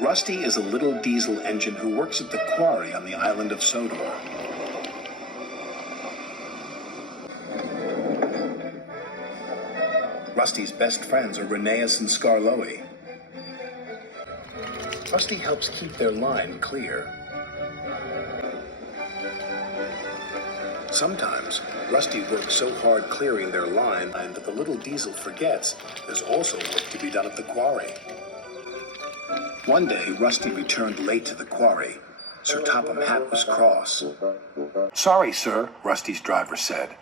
Rusty is a little diesel engine who works at the quarry on the island of Sodor. Rusty's best friends are Rheneas and Skarloey. Rusty helps keep their line clear. Sometimes, Rusty works so hard clearing their line that the little diesel forgets there's also work to be done at the quarry. One day, Rusty returned late to the quarry. Sir Topham Hatt was cross. "Sorry, sir," Rusty's driver said.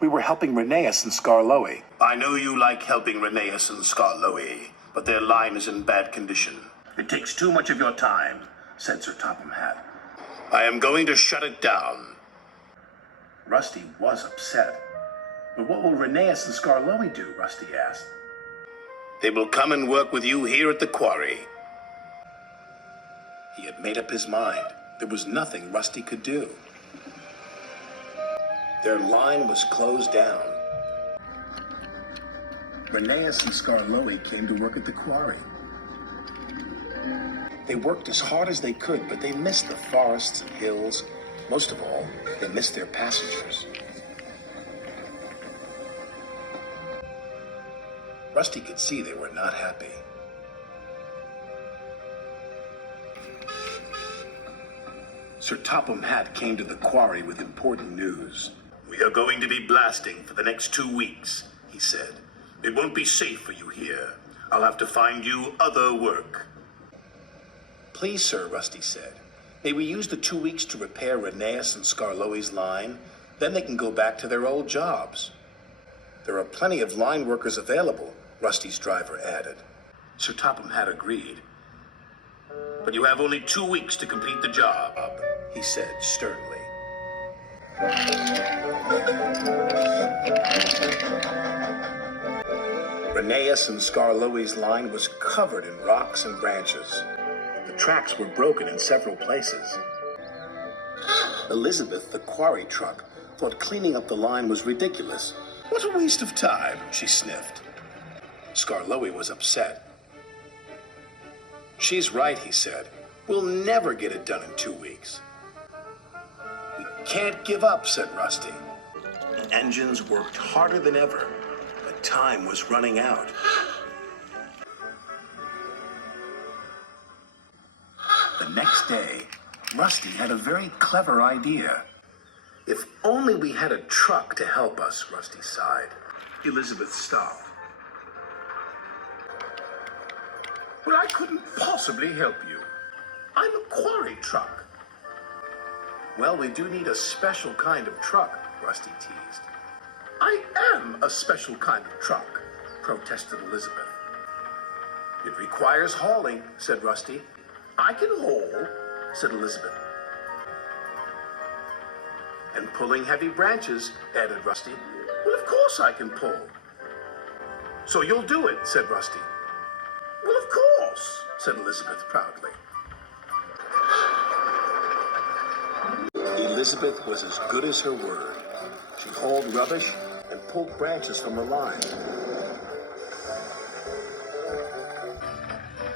"We were helping Rheneas and Skarloey." "I know you like helping Rheneas and Skarloey, but their line is in bad condition. It takes too much of your time," said Sir Topham Hatt. "I am going to shut it down." Rusty was upset. "But what will Rheneas and Skarloey do?" Rusty asked. "They will come and work with you here at the quarry." He had made up his mind. There was nothing Rusty could do. Their line was closed down. Rheneas and Skarloey came to work at the quarry. They worked as hard as they could, but they missed the forests and hills. Most of all, they missed their passengers. Rusty could see they were not happy. Sir Topham Hatt came to the quarry with important news. "We are going to be blasting for the next 2 weeks," he said. "It won't be safe for you here. I'll have to find you other work." "Please, sir," Rusty said. "May we use the 2 weeks to repair Rheneas and Skarloey's line? Then they can go back to their old jobs." "There are plenty of line workers available," Rusty's driver added. Sir Topham Hatt agreed. "But you have only 2 weeks to complete the job," he said sternly. Rheneas and Skarloey's line was covered in rocks and branches. The tracks were broken in several places. Elizabeth, the quarry truck, thought cleaning up the line was ridiculous. "What a waste of time," she sniffed. Skarloey was upset. "She's right," he said. "We'll never get it done in 2 weeks." "We can't give up," said Rusty. The engines worked harder than ever, but time was running out. The next day, Rusty had a very clever idea. "If only we had a truck to help us," Rusty sighed. Elizabeth stopped. "Well, I couldn't possibly help you. I'm a quarry truck." "Well, we do need a special kind of truck," Rusty teased. "I am a special kind of truck," protested Elizabeth. "It requires hauling," said Rusty. "I can haul," said Elizabeth. "And pulling heavy branches," added Rusty. "Well, of course I can pull." "So you'll do it," said Rusty. "Well, of course," said Elizabeth proudly. Elizabeth was as good as her word. She hauled rubbish and pulled branches from her line.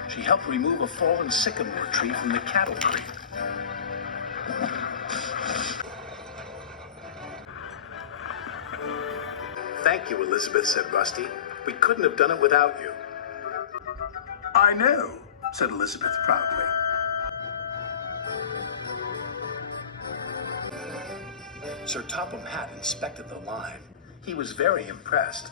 She helped remove a fallen sycamore tree from the cattle crate. "Thank you, Elizabeth," said Rusty. "We couldn't have done it without you." "I know," said Elizabeth proudly. Sir Topham Hatt inspected the line. He was very impressed.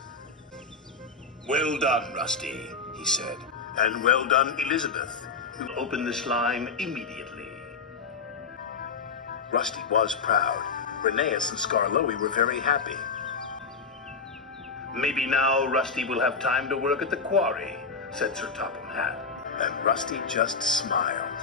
"Well done, Rusty," he said. "And well done, Elizabeth. We'll open this line immediately." Rusty was proud. Rheneas and Skarloey were very happy. "Maybe now Rusty will have time to work at the quarry," said Sir Topham Hatt. And Rusty just smiled.